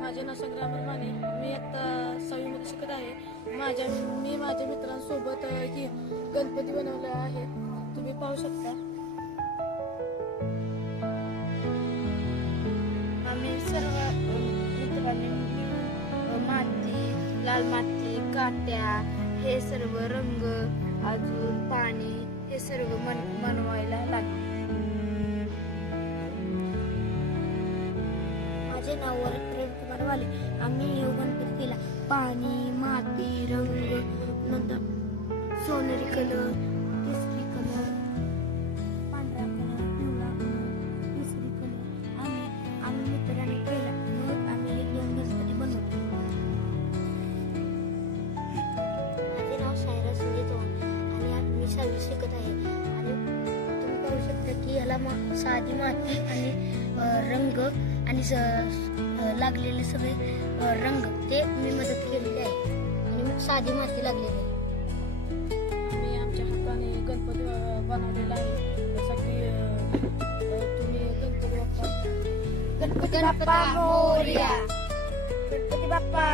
माझे नाव संग्राम माने. मी आता 6वीमध्ये शिकत आहे. मी माझ्या मित्रांसोबत ही गणपती बनवला आहे. तुम्ही पाहू शकता. आम्ही सर्व मित्रांनी माती, लाल माती, काट्या, हे सर्व रंग, अजून पाणी, हे सर्व बनवायला लागले. माझे नाव वरद प्रेमकुमार वाले. आम्ही गणपती केला. पाणी, माती, रंग, नंतर सोनेरी कलर, केसरी कलर, पांढरा कलर, पिवळा कलर, केसरी कलर आम्ही मित्रांनी केला. मग आम्ही एक दोन गणपती बनवतो. माझे नाव सायरा संजीत आणि मी 6वी शिकत आहे. आणि तुम्ही पाहू शकता की याला साधी माती आणि रंग आणि लागलेले सगळे रंग ते मी मदत केलेली आहे. आणि मग साधी माती लागलेली आहे. आम्ही आमच्या हाताने गणपती बनवलेला आहे. जसं की तुम्ही गणपती बाप्पा गणपती बाप्पा मोरया. गणपती बाप्पा